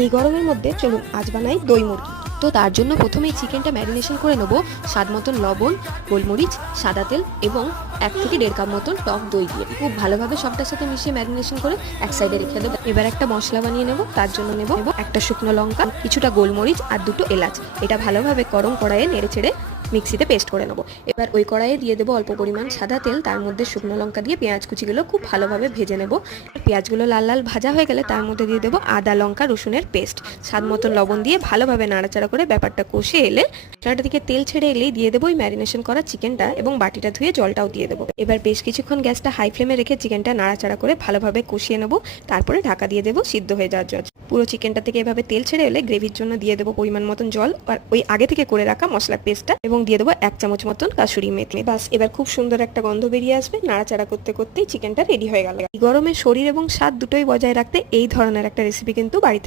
এই গরমের মধ্যে চলুন আজ বানাই দই মুরগি। তো তার জন্য প্রথমেই চিকেনটা ম্যারিনেশন করে নেবো স্বাদ মতন লবণ, গোলমরিচ, সাদা তেল এবং 1 থেকে 1.5 কাপ মতন টক দই দিয়ে খুব ভালোভাবে সবটার সাথে মিশিয়ে ম্যারিনেশন করে এক সাইডে রেখে দেবো। এবার একটা মশলা বানিয়ে নেব। তার জন্য নেব একটা শুকনো লঙ্কা, কিছুটা গোলমরিচ আর 2টো এলাচ। এটা ভালোভাবে গরম কড়াইয়ে নেড়ে ছেড়ে মিক্সিতে পেস্ট করে নেবো। এবার ওই কড়াইয়ে দিয়ে দেবো অল্প পরিমাণ সাদা তেল, তার মধ্যে শুকনো লঙ্কা দিয়ে পেঁয়াজ কুচিগুলো খুব ভালোভাবে ভেজে নেব। পেঁয়াজগুলো লাল লাল ভাজা হয়ে গেলে তার মধ্যে দিয়ে দেবো আদা লঙ্কা রসুনের পেস্ট, স্বাদ মতন লবণ দিয়ে ভালোভাবে নাড়াচাড়া করে ব্যাপারটা কষে এলে মশলাটা থেকে তেল ছেড়ে এলেই দিয়ে দেবো ওই ম্যারিনেশন করা চিকেনটা এবং বাটিটা ধুয়ে জলটাও দিয়ে দেবো। এবার বেশ কিছুক্ষণ গ্যাসটা হাই ফ্লেমে রেখে চিকেনটা নাড়াচাড়া করে ভালোভাবে কষিয়ে নেবো। তারপরে ঢাকা দিয়ে দেবো সিদ্ধ হয়ে যাওয়ার জন্য। পুরো চিকেনটা থেকে এভাবে তেল ছেড়ে এলে গ্রেভির জন্য দিয়ে দেবো পরিমাণ মতন জল আর ওই আগে থেকে করে রাখা মশলার পেস্টটা এবং দিয়ে দেবো 1 চামচ মতন কাসুরি মেথি। বাস এবার খুব সুন্দর একটা গন্ধ বেরিয়ে আসবে। নাড়াচাড়া করতে করতেই চিকেনটা রেডি হয়ে গেল। গরমে শরীর এবং স্বাদ দুটোই বজায় রাখতে এই ধরনের একটা রেসিপি কিন্তু বাড়িতে